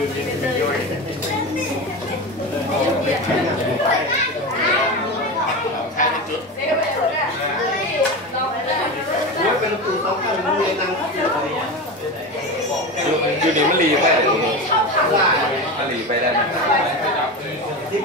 อยู่ดีมันรีไปมันรีไปได้ไหมติ๊ก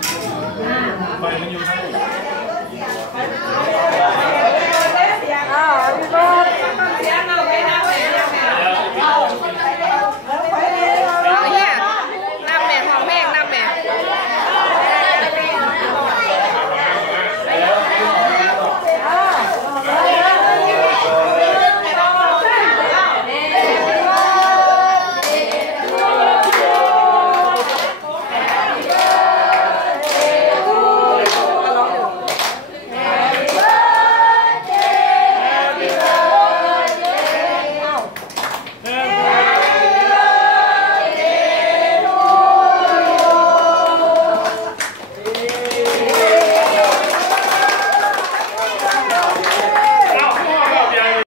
by when you